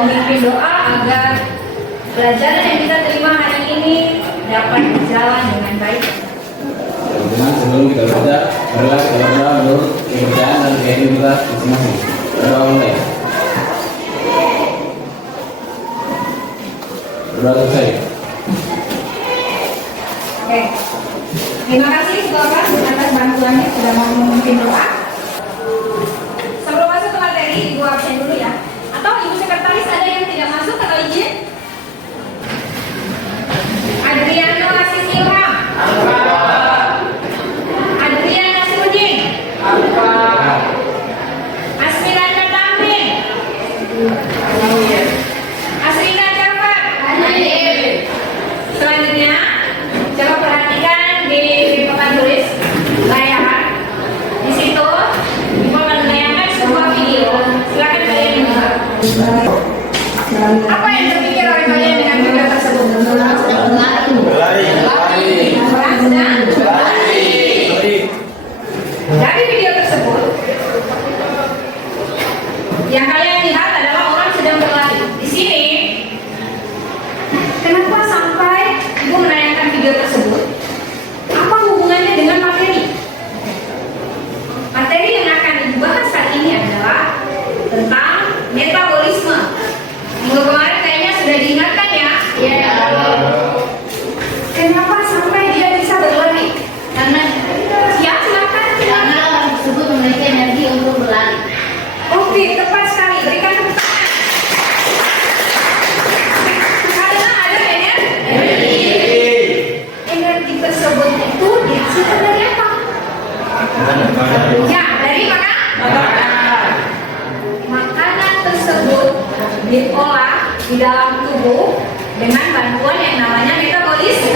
memimpin doa agar pelajaran yang kita terima hari ini dapat berjalan dengan baik. Dengan sebelum kita baca, marilah kita berdoa menurut kepercayaan dan keyakinan kita masing-masing. Berdoa mulai. Berdoa selesai. Oke. Terima kasih Bapak atas bantuannya sudah mau memimpin doa. Sebelum masuk ke materi, Ibu absen dulu ya. Atau Ibu Sekretaris ada yang tidak masuk atau izin? Adriano Asis Ilham. Adrian Nasruddin. Asmiranda Tamrin. Asrina Jafar. Selanjutnya, coba perhatikan di papan tulis layangan. Di situ, Ibu akan menayangkan sebuah video. Silakan kalian dengar. Apa yang terpikir oleh kalian dengan video tersebut? Dari video tersebut, yang kalian lihat adalah orang sedang berlari. Di sini, kenapa sampai Ibu menayangkan video tersebut? Apa hubungannya dengan materi? Materi yang akan Ibu bahas saat ini adalah tentang metabolisme. Minggu kemarin kayaknya sudah diingatkan ya? Iya. Kenapa sampai dia bisa berlari? Karena ya silakan. Karena orang tersebut memiliki energi untuk berlari. Oke, tepat sekali. Berikan tepuk tangan. Karena ada energi tersebut itu dihasilkan dari apa? Ya, dari mana? Makanan tersebut diolah di dalam tubuh dengan bantuan yang namanya metabolisme.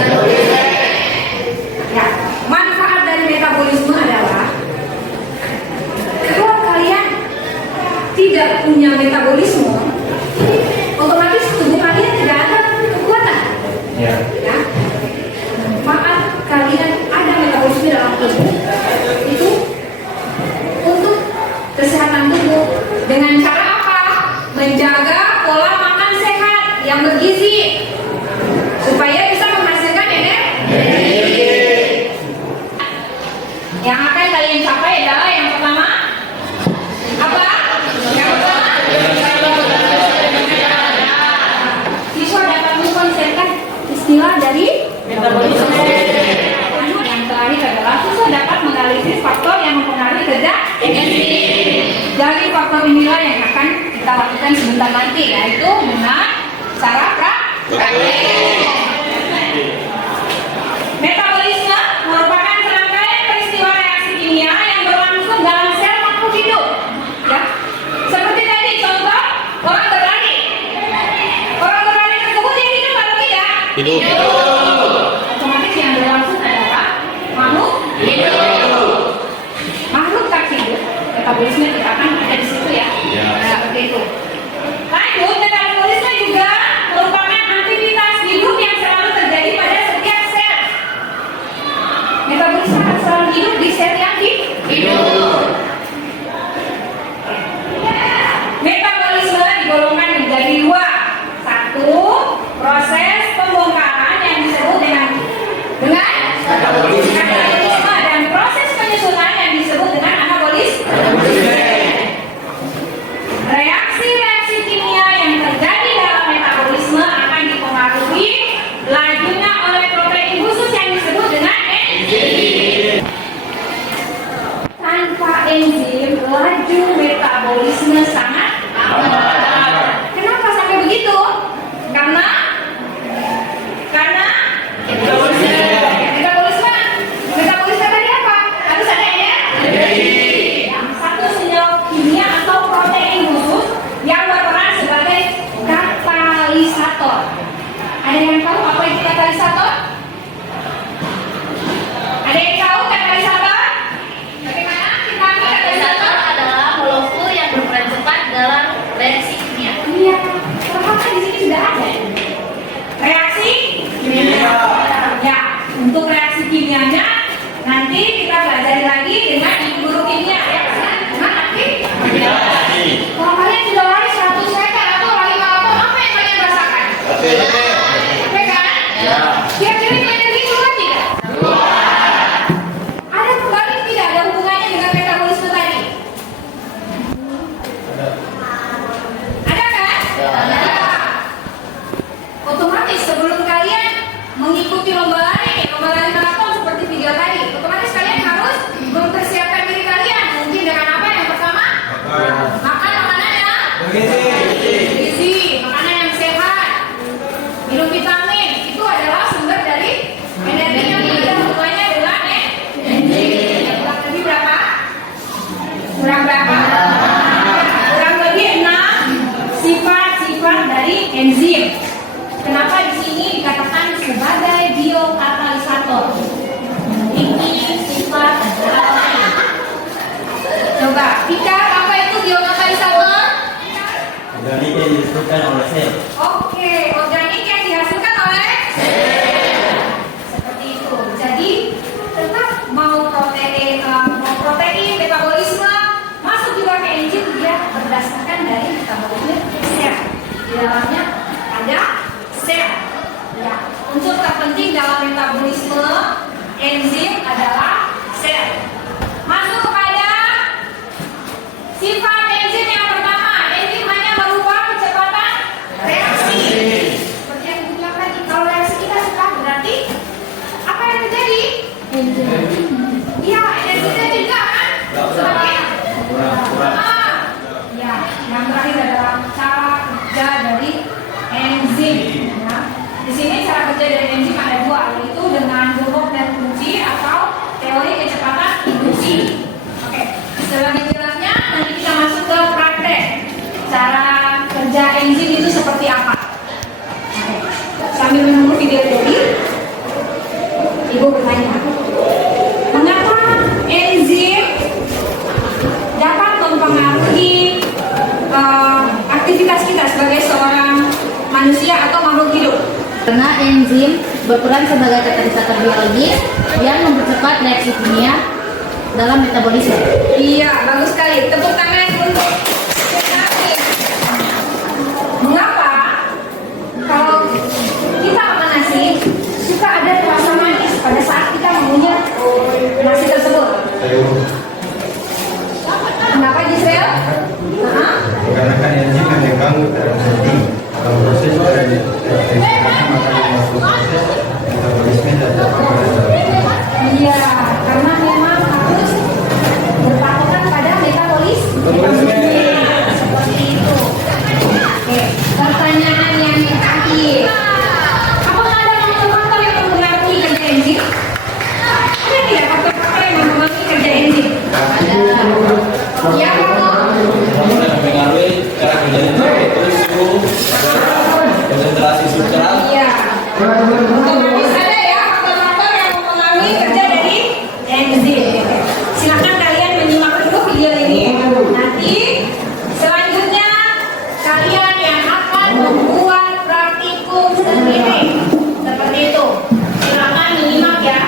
Ya, manfaat dari metabolisme adalah kalau kalian tidak punya metabolisme, otomatis tubuh kalian tidak ada kekuatan. Ya. Manfaat kalian ada metabolisme dalam tubuh itu untuk kesehatan tubuh dengan cara apa? Menjaga pola makan sehat yang bergizi supaya bisa menghasilkan energi. Yang akan kalian capai adalah yang pertama apa? Yang pertama siswa dapat mengkonsepkan istilah dari metabolisme. Yang terakhir adalah siswa dapat menganalisis faktor yang mempengaruhi kerja energi. Dari faktor inilah yang akan kita lakukan sebentar nanti, yaitu dengan cara praktek. Metabolisme merupakan serangkaian peristiwa reaksi kimia yang berlangsung dalam sel makhluk hidup. Ya, seperti tadi contoh orang berlari. Orang berlari tersebut dia hidup atau tidak? Hidup. Otomatis yang berlangsung adalah makhluk hidup. Makhluk tak hidup, metabolisme tidak akan ada di situ ya. Nah, seperti itu. Lanjut, metabolisme juga merupakan aktivitas hidup yang selalu terjadi pada setiap sel. Metabolisme akan selalu hidup di sel yang hidup. Metabolisme digolongkan menjadi dua. Satu, proses pembongkaran yang disebut dengan metabolisme, dan proses penyusunan yang disebut dengan anabolisme. Reaksi-reaksi kimia yang terjadi dalam metabolisme akan dipengaruhi lajunya oleh protein khusus yang disebut dengan enzim. Tanpa enzim, laju metabolisme sangat lambat. Kenapa sampai begitu? Karena metabolisme tadi apa? Harus ada energi. Yang satu senyawa kimia atau protein khusus yang berperan sebagai katalisator. Ada yang tahu apa itu katalisator? Ada yang tahu katalisator? Bagaimana kita katalisator? Adalah molekul yang berperan cepat dalam reaksi kimia. Iya, ternyata di sini sudah ada. Reaksi kimia. Ya, untuk reaksi kimianya nanti kita pelajari lagi dengan ibu guru kimia ya. Dengan aktif. Kalau kalian sudah lari 100 meter atau lari dihasilkan oleh sel. Oke, organik yang dihasilkan oleh seperti itu. Jadi tetap mau protein, metabolisme masuk juga ke enzim dia berdasarkan dari metabolisme sel. Di dalamnya ada sel. Ya, unsur terpenting dalam metabolisme enzim adalah sel. Masuk kepada sifat enzim yang pertama. Enzim hanya merubah kecepatan reaksi. Seperti yang dibilang tadi, kalau reaksi kita suka berarti apa yang terjadi? Iya, energinya juga kan? Semakin ya, yang terakhir adalah cara kerja dari enzim. Ya. Di sini cara kerja dari enzim ada dua, yaitu dengan gerbong dan kunci atau teori kecepatan induksi. Oke, setelah dijelasnya nanti kita masuk ke praktek. Cara kerja enzim itu seperti apa? Oke. Sambil menunggu video tadi, Ibu bertanya, mengapa enzim dapat mempengaruhi aktivitas kita sebagai seorang manusia atau makhluk hidup? Karena enzim berperan sebagai katalisator biologis yang mempercepat reaksi kimia dalam metabolisme. Iya, bagus sekali. Tepuk tangan untuk enzim. Mengapa kalau kita makan nasi suka ada rasa manis pada saat kita mengunyah nasi tersebut? Kenapa, Gisel? Karena kan enzim yang memang terjadi dalam proses dari proses metabolisme dan Iya, karena memang harus berpatokan pada metabolisme. Seperti itu. Oke, pertanyaan yang terakhir. Apakah ada faktor-faktor yang mempengaruhi kerja enzim? Ada tidak faktor-faktor yang mempengaruhi kerja enzim? Ya, Yang mempengaruhi cara kerja enzim yaitu suhu, konsentrasi substrat. iya. Otomatis ada ya faktor-faktor yang mempengaruhi kerja dari enzim. Silakan kalian menyimak dulu video ini. Nanti selanjutnya kalian yang akan membuat praktikum sendiri. Seperti itu. Silakan menyimak ya.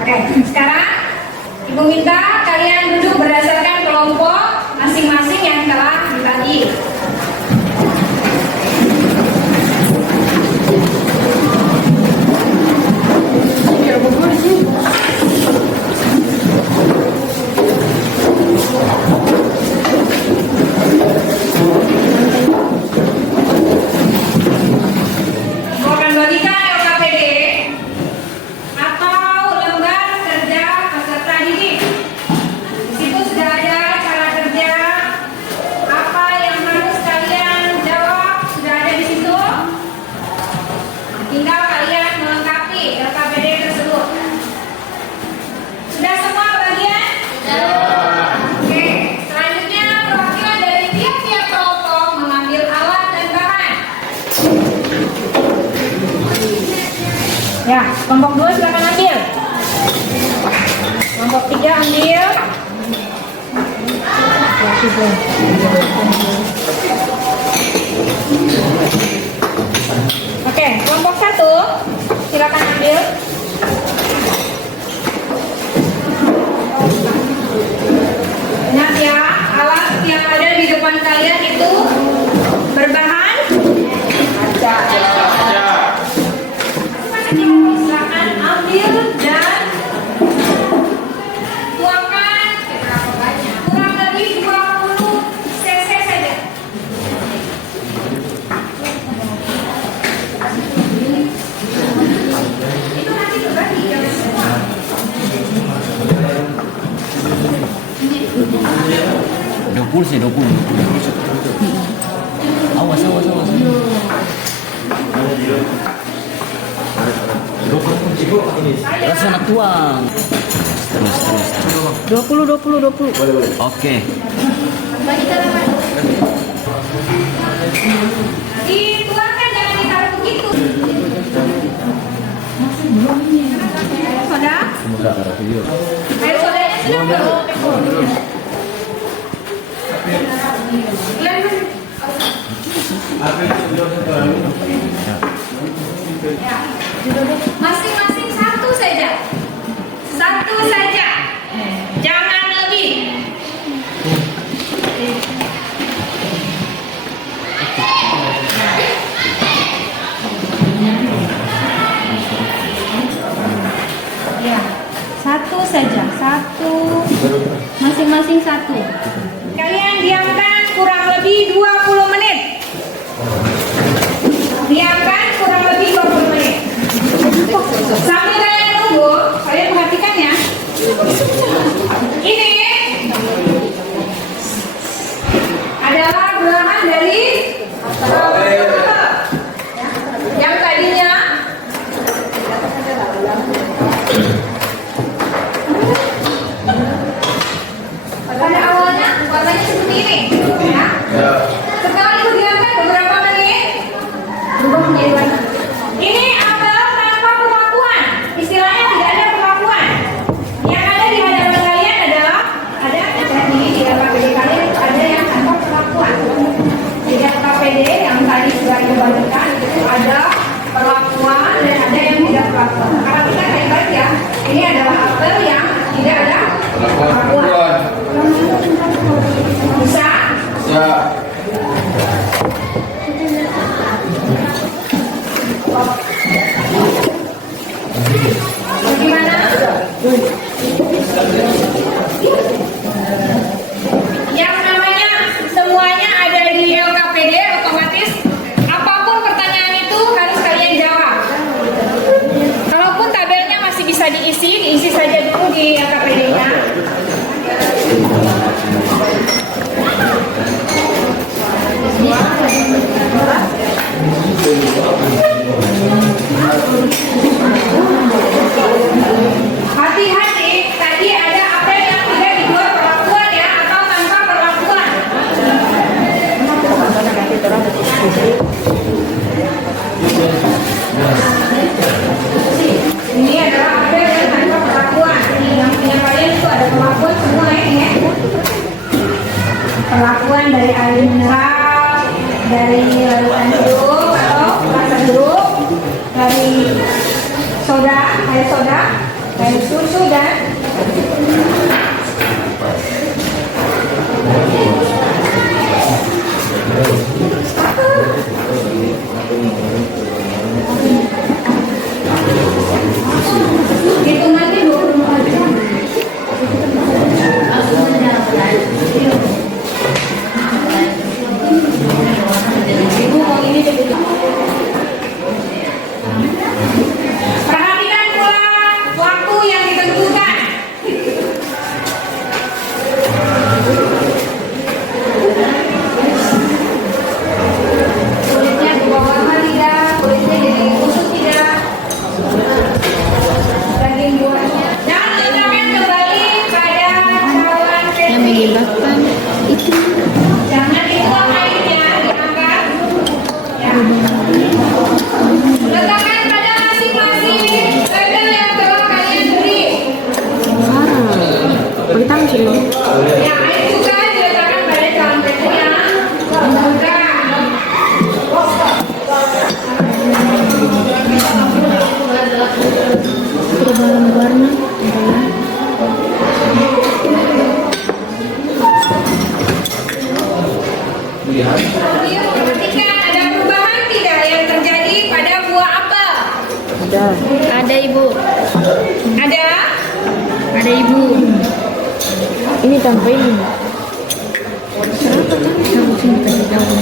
Oke, sekarang Ibu minta kalian duduk berada Ya, kelompok 2 silakan ambil. Kelompok 3 ambil. Oke, kelompok 1 silakan ambil. Ingat ya, alat yang ada di depan kalian itu berbahan kaca. Silakan ambil dan tuangkan kurang lebih 20 cc saja. Itu nanti berbagi jangan semua. Sih 20. Awas. Rasa anak tuang. Terus. 20. Oke. Dituangkan, jangan ditaruh begitu. Soda? Air sodanya sudah belum? Masing-masing satu saja. Jangan lebih. Ya, satu saja. Masing-masing satu. Kalian diamkan kurang lebih 20 menit. Sambil kalian nunggu, kalian perhatikan ya. Ini adalah belahan dari yang tadinya pada awalnya warnanya seperti ini, ya. Setelah itu diamkan beberapa menit, berubah menjadi warna. Ini apel tanpa perlakuan, istilahnya tidak ada perlakuan. Yang ada di hadapan kalian adalah ada ini di KPD kalian ada yang tanpa perlakuan. Jadi KPD yang tadi sudah dibagikan itu ada perlakuan dan ada yang tidak perlakuan. Karena kita hebat ya, ini adalah apel yang tidak ada perlakuan. Bisa? Bagaimana? Yang namanya semuanya ada di LKPD, otomatis apapun pertanyaan itu harus kalian jawab. Kalaupun tabelnya masih bisa diisi saja dulu di LKPD-nya. Hati-hati, tadi ada apel yang tidak dibuat perlakuan ya, atau tanpa perlakuan. Ini adalah apel yang tanpa perlakuan. Yang punya kalian itu ada perlakuan semua ini ya. Perlakuan dari air mineral, dari larutan jeruk atau rasa jeruk, dari air soda, dari susu dan hitungannya 24 jam. Ibu mau ini perhatikan pula waktu yang ditentukan. Kulitnya berubah warna tidak, kulitnya jadi kusut tidak, daging buahnya. Jangan letakkan kembali pada cawan Yang menyebabkan itu jangan dituang airnya, diangkat. Ya. Ada ibu. Ada? Ada ibu. Ini tanpa ini. Kamu sini kasih tahu.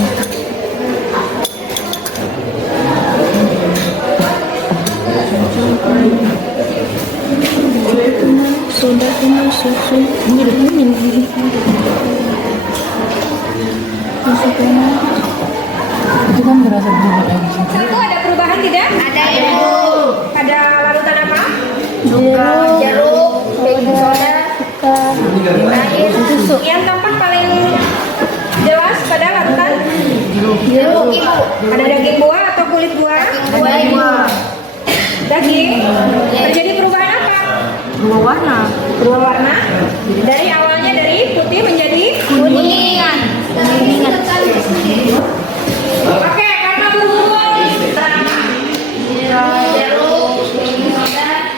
Sudah susu. Ini itu kan berasa berubah. Satu ada perubahan tidak? Ada ibu. Pada larutan apa? Jeruk, baking soda, air, susu. Yang tampak paling jelas pada larutan? Jeruk ibu. Ada daging buah atau kulit buah? Buah ibu. Daging. Terjadi perubahan apa? Berubah warna. Berubah warna. Dari awalnya dari putih menjadi Kuningan. Kuningan. Oke, karena bumbu Jeruk, baking soda.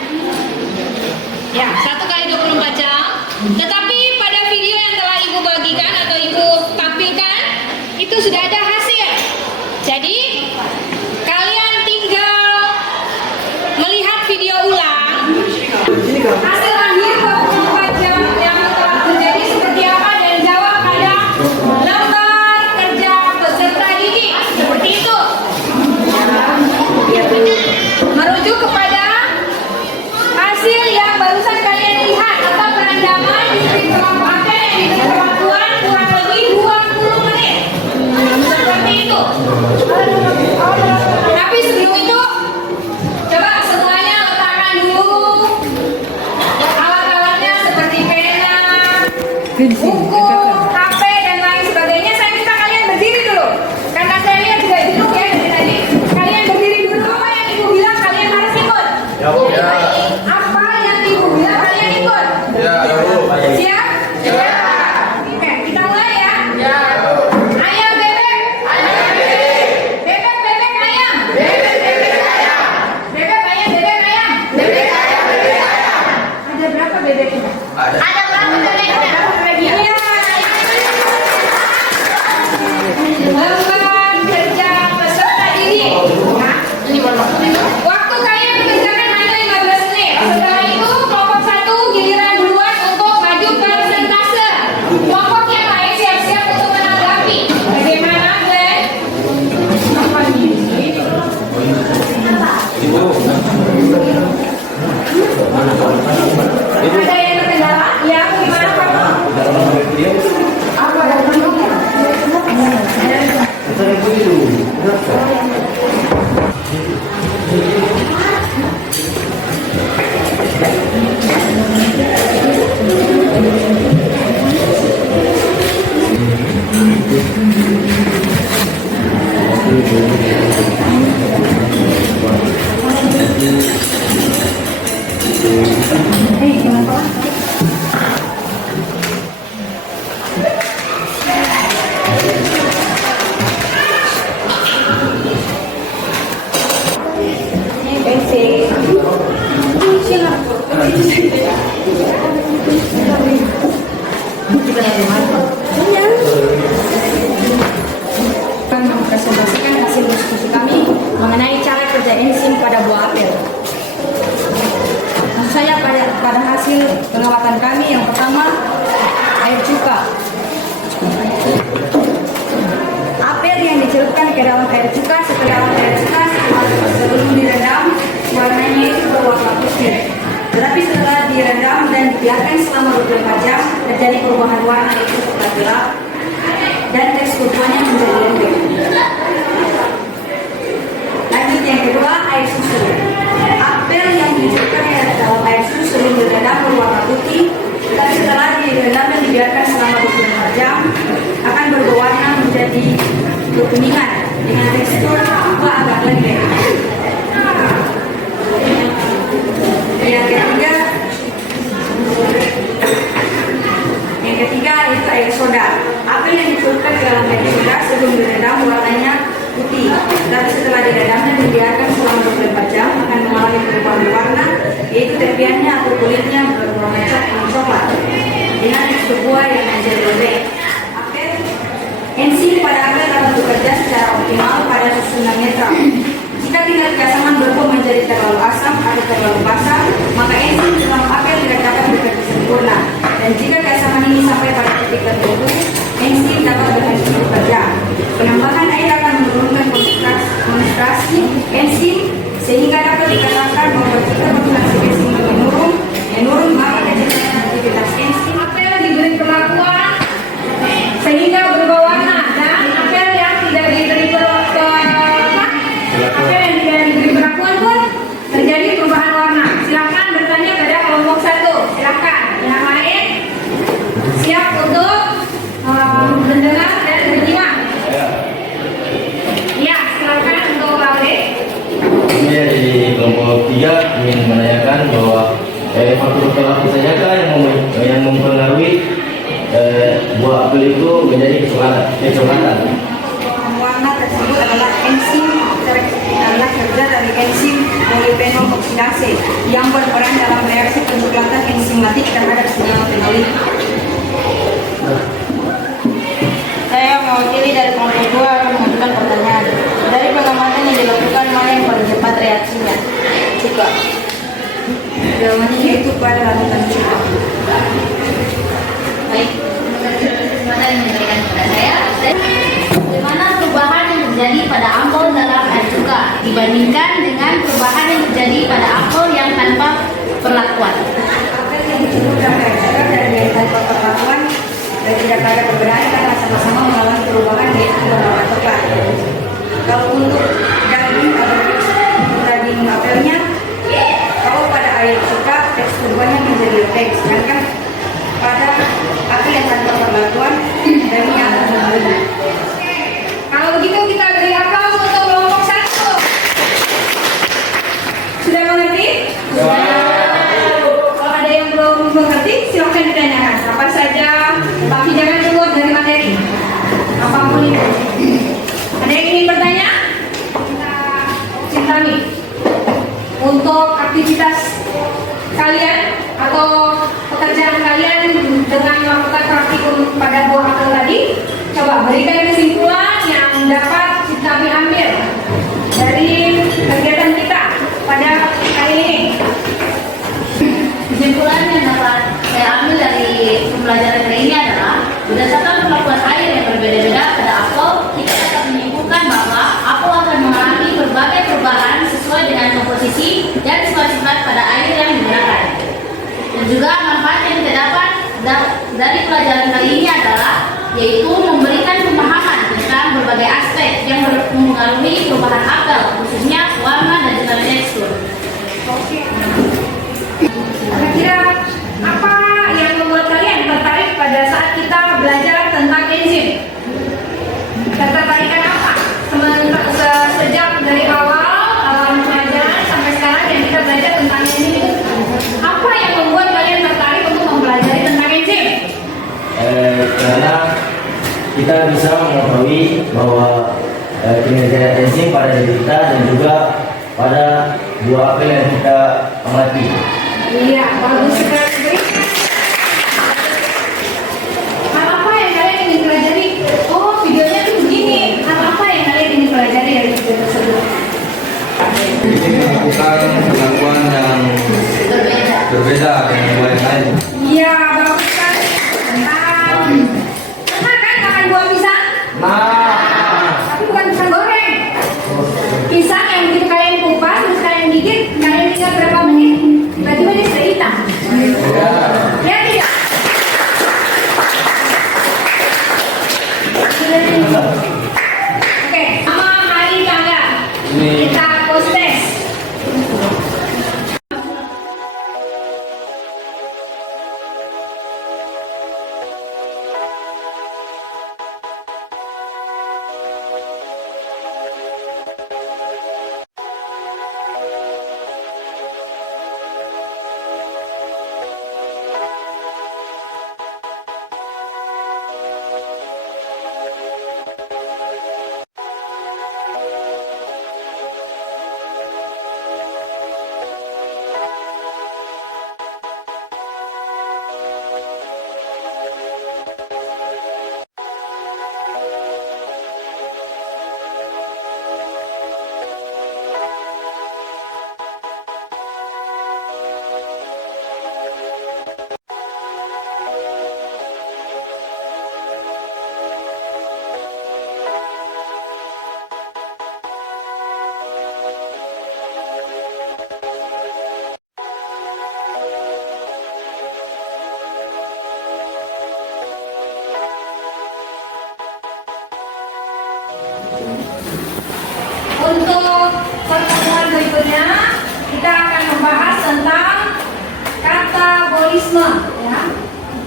ya 1 kali 24 jam. Tetapi pada video yang telah ibu bagikan atau ibu tampilkan itu sudah ada hasil. Jadi kalian tinggal melihat video ulang hasil akhir 24 jam yang telah terjadi seperti apa dan jawab pada lembar kerja peserta didik seperti itu. Merujuk kepada hasil yang barusan kalian lihat atau perendaman di screen kelompok yang diberi kemampuan kurang lebih 20 menit. Seperti itu. Tapi sebelum itu, coba semuanya letakkan dulu alat-alatnya seperti pena, buku, HP dan lain sebagainya. Saya minta kalian berdiri dulu, karena saya lihat juga duduk ya dari tadi. Kalian berdiri dulu. Apa yang ibu bilang kalian harus ikut? Apa yang ibu bilang kalian ikut? Siap? Oke, kita mulai ya. Ayam bebek. Bebek bebek ayam. Bebek ayam bebek ayam. Ada berapa bebeknya? Ada berapa bebeknya? Iya. Lembar kerja peserta didik. Waktu kalian mengerjakan hanya 15 menit. Setelah itu kelompok 1 giliran duluan untuk maju ke persentase. Kelompok yang lain siap-siap untuk menanggapi. Bagaimana, Glenn? Ada yang terkendala? Ya, gimana kamu? Apa yang akan mempresentasikan hasil diskusi kami mengenai cara kerja enzim pada buah apel. Maksud saya pada hasil pengamatan kami yang pertama air cuka. Apel yang dicelupkan ke dalam air cuka sebelum direndam warnanya itu berwarna putih. Tetapi setelah direndam dan dibiarkan selama 24 jam terjadi perubahan warna itu serta gelap dan tekstur buahnya menjadi lembek. Lanjut yang kedua, air susu. Apel yang dicelupkan ke dalam air susu sebelum direndam berwarna putih, tetapi setelah direndam dan dibiarkan selama 24 jam akan berwarna menjadi kekuningan dengan tekstur buah agak lembek. Yang ketiga itu air soda. Apel yang dicelupkan ke dalam air soda sebelum direndam warnanya putih, tapi setelah direndam dan dibiarkan selama 24 jam akan mengalami perubahan warna, yaitu tepiannya atau kulitnya berwarna coklat dengan tekstur buah yang menjadi lembek. Enzim pada apel dapat bekerja secara optimal pada susunan netral. Jika tingkat keasaman berubah menjadi terlalu asam mengatakan bahwa faktor pelaku saja yang mempengaruhi buah apel itu menjadi kecoklatan. Warna tersebut adalah enzim adalah kerja dari enzim polifenol oksidase yang berperan dalam reaksi pencoklatan enzimatik terhadap senyawa fenolik. Saya mewakili dari kelompok 2 akan mengajukan pertanyaan. Dari pengamatan yang dilakukan, mana yang paling cepat reaksinya? Cuka. Jawabannya yaitu pada larutan cuka. Baik, mana yang memberikan kepada saya? Bagaimana perubahan yang terjadi pada ampol dalam air cuka dibandingkan dengan perubahan yang terjadi pada ampol yang tanpa perlakuan? Apel yang dicampur dalam air cuka dan yang tanpa perlakuan dan tidak ada perbedaan karena sama-sama mengalami perubahan yaitu berwarna coklat. Kalau untuk daging apelnya, kalau pada air cuka teksturnya menjadi lembek, sedangkan pada apel yang tanpa perlakuan dagingnya akan membeli. Kalau begitu kita beri aplaus untuk kelompok 1. Sudah mengerti? Kalau ada yang belum mengerti, silakan ditanyakan. Apa saja, tapi jangan keluar dari materi. Apapun itu. Ada yang ingin bertanya? Cintami. Untuk aktivitas kalian atau pekerjaan kalian dengan melakukan praktikum pada buah apel tadi, coba berikan kesimpulan yang dapat kami ambil dari kegiatan kita pada kali ini. Kesimpulan yang dapat saya ambil dari pembelajaran kali ini adalah berdasarkan perlakuan air yang berbeda-beda pada apel, kita dapat menyimpulkan bahwa apel akan mengalami berbagai perubahan sesuai dengan komposisi dan sifat-sifat pada air yang digunakan. Dan juga manfaat yang kita dapat dari pelajaran kali ini adalah yaitu memberikan pemahaman tentang berbagai aspek yang mempengaruhi perubahan apel, khususnya warna dan juga tekstur. Oke. Kira-kira apa yang membuat kalian tertarik pada saat kita belajar tentang enzim? Ketertarikan apa? Sejak dari awal pelajaran sampai sekarang yang kita belajar tentang enzim itu, apa yang membuat kalian tertarik untuk mempelajari tentang enzim? Karena kita bisa mengetahui bahwa kinerja enzim pada diri kita dan juga pada buah apel yang kita amati. Iya, bagus sekali. Hal apa yang kalian ingin pelajari? Oh, videonya tuh begini. Hal apa yang kalian ingin pelajari dari video tersebut? Ini melakukan pengakuan yang berbeda dengan yang lain. Iya, bagus sekali. Pernah kan makan buah pisang? Tapi bukan pisang goreng. Pisang yang begitu kalian kupas, terus kalian gigit, kalian tinggal berapa menit, tiba-tiba dia sudah hitam. Ya tidak? Oke, sama hari tanggal. Kita post test. Untuk pertemuan berikutnya kita akan membahas tentang katabolisme, ya.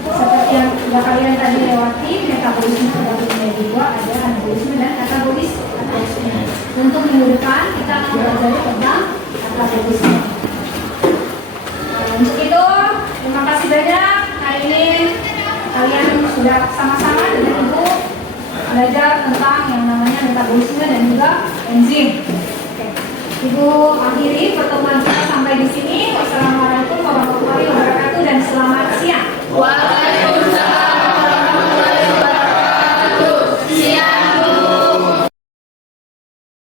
Seperti yang sudah kalian tadi lewati, metabolisme terbagi menjadi dua, ada anabolisme dan katabolisme. Untuk minggu depan kita akan belajar tentang katabolisme. Untuk itu, terima kasih banyak. Hari ini kalian sudah sama-sama dengan Ibu belajar tentang yang namanya metabolisme dan juga enzim. Oke. Ibu akhiri pertemuan kita sampai di sini. Wassalamualaikum warahmatullahi wabarakatuh dan selamat siang.